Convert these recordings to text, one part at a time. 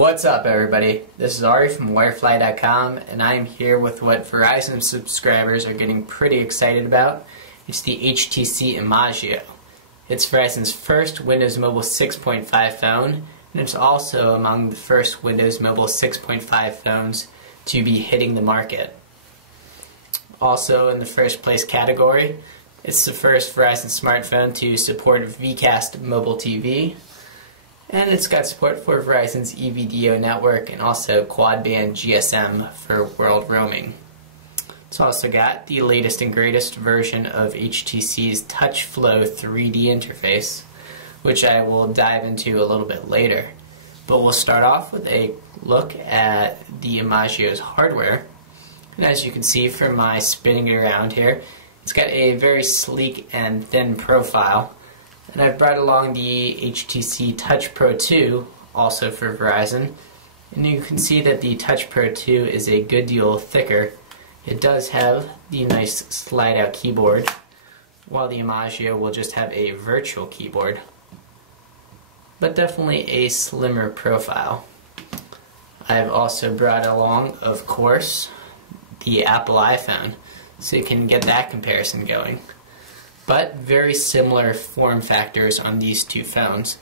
What's up, everybody? This is Ari from Wirefly.com, and I am here with what Verizon subscribers are getting pretty excited about. It's the HTC Imagio. It's Verizon's first Windows Mobile 6.5 phone, and it's also among the first Windows Mobile 6.5 phones to be hitting the market. Also in the first place category, it's the first Verizon smartphone to support VCast mobile TV, and it's got support for Verizon's eVDO network and also quad-band GSM for world roaming. It's also got the latest and greatest version of HTC's TouchFlow 3D interface, which I will dive into a little bit later. But we'll start off with a look at the Imagio's hardware. And as you can see from my spinning it around here, it's got a very sleek and thin profile. And I've brought along the HTC Touch Pro 2, also for Verizon. And you can see that the Touch Pro 2 is a good deal thicker. It does have the nice slide-out keyboard, while the Imagio will just have a virtual keyboard. But definitely a slimmer profile. I've also brought along, of course, the Apple iPhone, so you can get that comparison going. But very similar form factors on these two phones.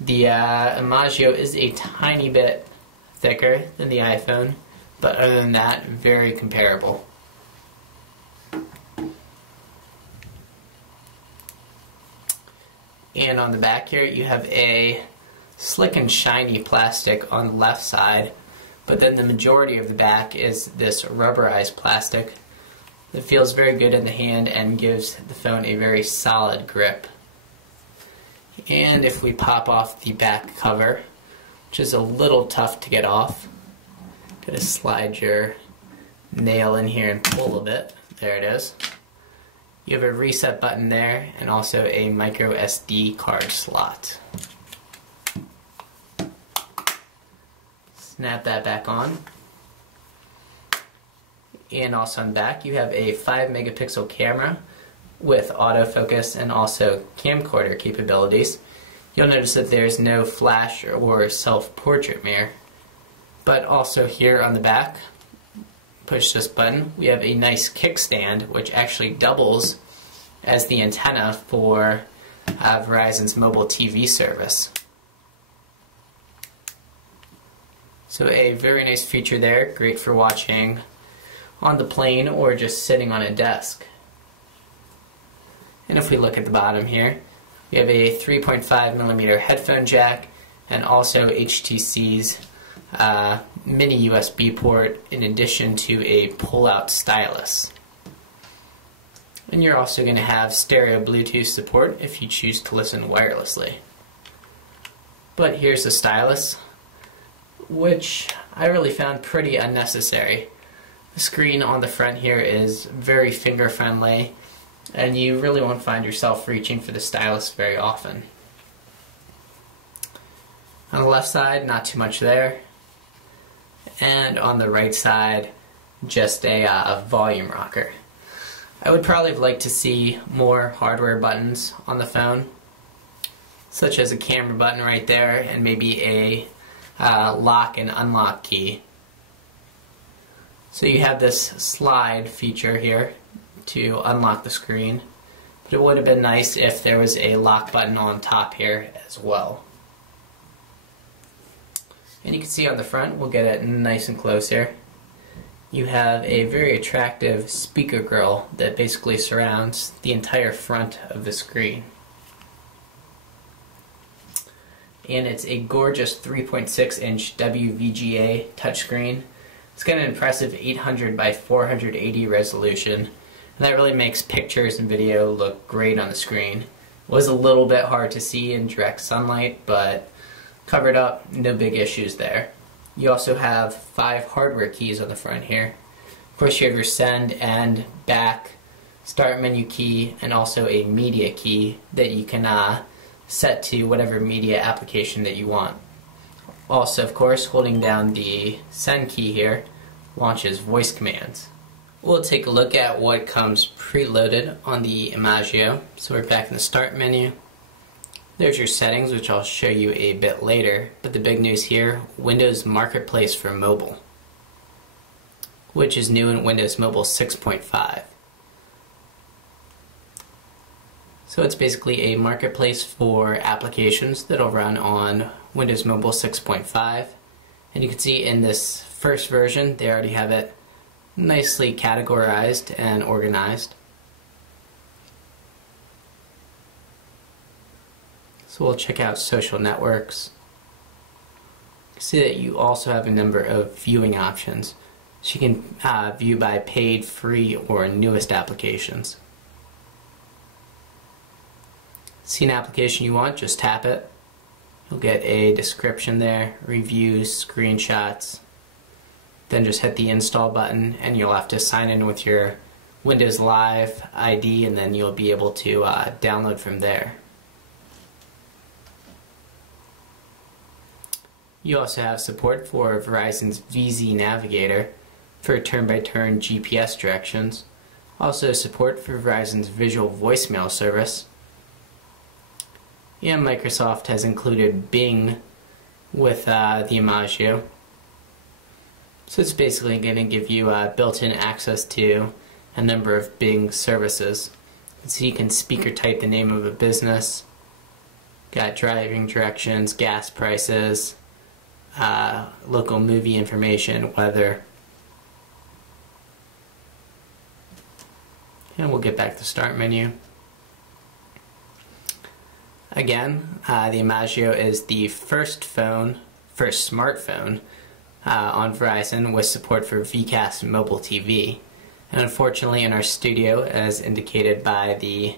The Imagio is a tiny bit thicker than the iPhone, but other than that, very comparable. And on the back here, you have a slick and shiny plastic on the left side, but then the majority of the back is this rubberized plastic. It feels very good in the hand and gives the phone a very solid grip. And if we pop off the back cover, which is a little tough to get off, gotta slide your nail in here and pull a bit. There it is. You have a reset button there and also a micro SD card slot. Snap that back on. And also on the back you have a 5 megapixel camera with autofocus and also camcorder capabilities. You'll notice that there's no flash or self-portrait mirror. But also here on the back, push this button, we have a nice kickstand which actually doubles as the antenna for Verizon's mobile TV service. So a very nice feature there, great for watching on the plane or just sitting on a desk. And if we look at the bottom here, we have a 3.5mm headphone jack and also HTC's mini USB port in addition to a pull-out stylus. And you're also going to have stereo Bluetooth support if you choose to listen wirelessly. But here's the stylus, which I really found pretty unnecessary. The screen on the front here is very finger friendly, and you really won't find yourself reaching for the stylus very often. On the left side, not too much there. And on the right side, just a volume rocker. I would probably have liked to see more hardware buttons on the phone, such as a camera button right there and maybe a lock and unlock key. So you have this slide feature here to unlock the screen, but it would have been nice if there was a lock button on top here as well. And you can see on the front, we'll get it nice and close here, you have a very attractive speaker grill that basically surrounds the entire front of the screen. And it's a gorgeous 3.6-inch WVGA touchscreen. It's got an impressive 800 by 480 resolution, and that really makes pictures and video look great on the screen. It was a little bit hard to see in direct sunlight, but covered up, no big issues there. You also have 5 hardware keys on the front here. Of course, you have your send and back, start menu key, and also a media key that you can set to whatever media application that you want. Also, of course, holding down the send key here launches voice commands. We'll take a look at what comes preloaded on the Imagio. So we're back in the start menu. There's your settings, which I'll show you a bit later, but the big news here, Windows Marketplace for mobile, which is new in Windows Mobile 6.5. So it's basically a marketplace for applications that'll run on Windows Mobile 6.5. And you can see in this first version, they already have it nicely categorized and organized. So we'll check out social networks. You see that you also have a number of viewing options. So you can view by paid, free, or newest applications. See an application you want, just tap it. You'll get a description there, reviews, screenshots. Then just hit the install button and you'll have to sign in with your Windows Live ID and then you'll be able to download from there. You also have support for Verizon's VZ Navigator for turn-by-turn GPS directions. Also support for Verizon's visual voicemail service. And Microsoft has included Bing with the Imagio. So it's basically going to give you built-in access to a number of Bing services. So you can speak or type the name of a business, got driving directions, gas prices, local movie information, weather. And we'll get back to the start menu. Again, the Imagio is the first smartphone on Verizon with support for VCast mobile TV. And unfortunately in our studio, as indicated by the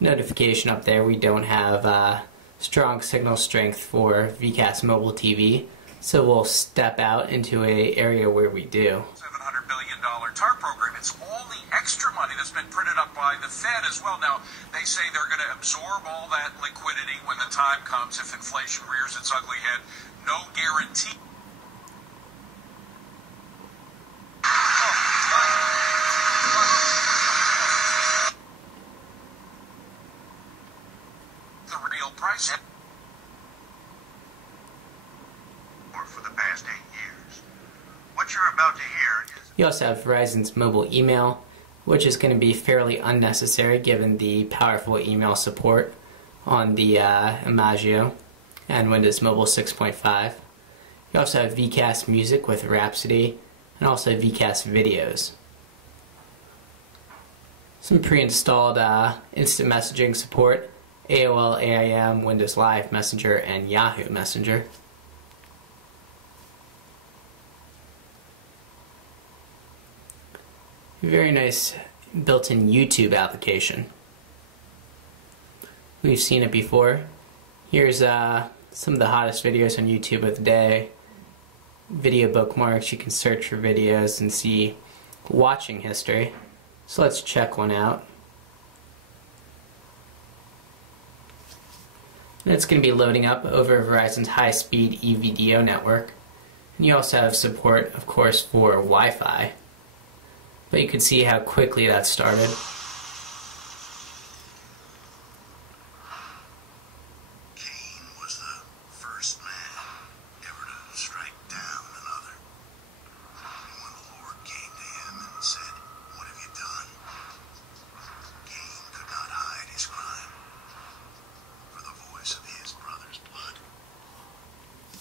notification up there, we don't have strong signal strength for VCast mobile TV. So we'll step out into an area where we do. $700 billion TAR program. It's all the extra money that's been printed up by the Fed as well. Now, they say they're going to absorb all that liquidity when the time comes if inflation rears its ugly head. No guarantee. The real price. For the past 8 years. What you're about to hear is... You also have Verizon's mobile email, which is going to be fairly unnecessary given the powerful email support on the Imagio and Windows Mobile 6.5. You also have VCast music with Rhapsody and also VCast videos. Some pre-installed instant messaging support, AOL, AIM, Windows Live Messenger, and Yahoo Messenger. Very nice built-in YouTube application. We've seen it before. Here's some of the hottest videos on YouTube of the day. Video bookmarks, you can search for videos and see watching history. So let's check one out. And it's going to be loading up over Verizon's high-speed EVDO network. And you also have support, of course, for Wi-Fi. But you can see how quickly that started. Cain was the first man ever to strike down another. And when the Lord came to him and said, "What have you done?" Cain could not hide his crime, for the voice of his brother's blood.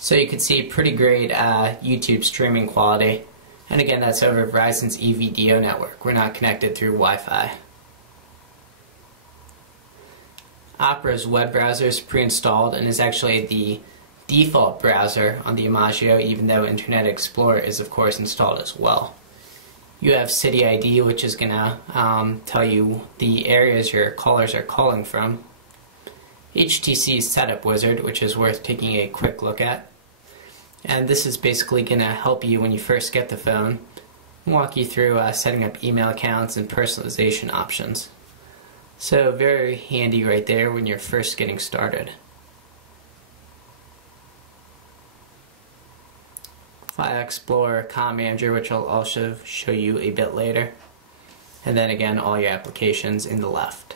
So you can see pretty great YouTube streaming quality. And again, that's over Verizon's EVDO network. We're not connected through Wi-Fi. Opera's web browser is pre-installed and is actually the default browser on the Imagio, even though Internet Explorer is of course installed as well. You have City ID, which is going to tell you the areas your callers are calling from. HTC Setup Wizard, which is worth taking a quick look at. And this is basically going to help you when you first get the phone, walk you through setting up email accounts and personalization options. So very handy right there when you're first getting started. File Explorer, Com Manager, which I'll also show you a bit later. And then again, all your applications in the left.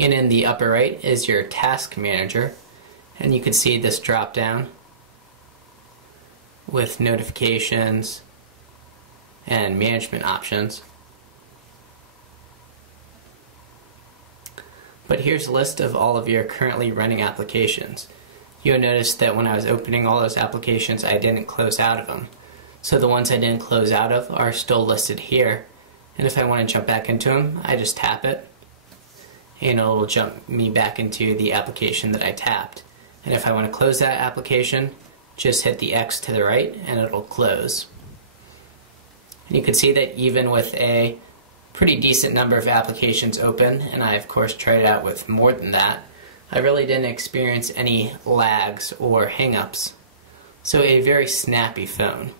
And in the upper right is your task manager, and you can see this drop down with notifications and management options. But here's a list of all of your currently running applications. You'll notice that when I was opening all those applications, I didn't close out of them. So the ones I didn't close out of are still listed here. And if I want to jump back into them, I just tap it, and it'll jump me back into the application that I tapped. And if I want to close that application, just hit the X to the right and it'll close. And you can see that even with a pretty decent number of applications open, and I of course tried it out with more than that, I really didn't experience any lags or hang-ups. So a very snappy phone.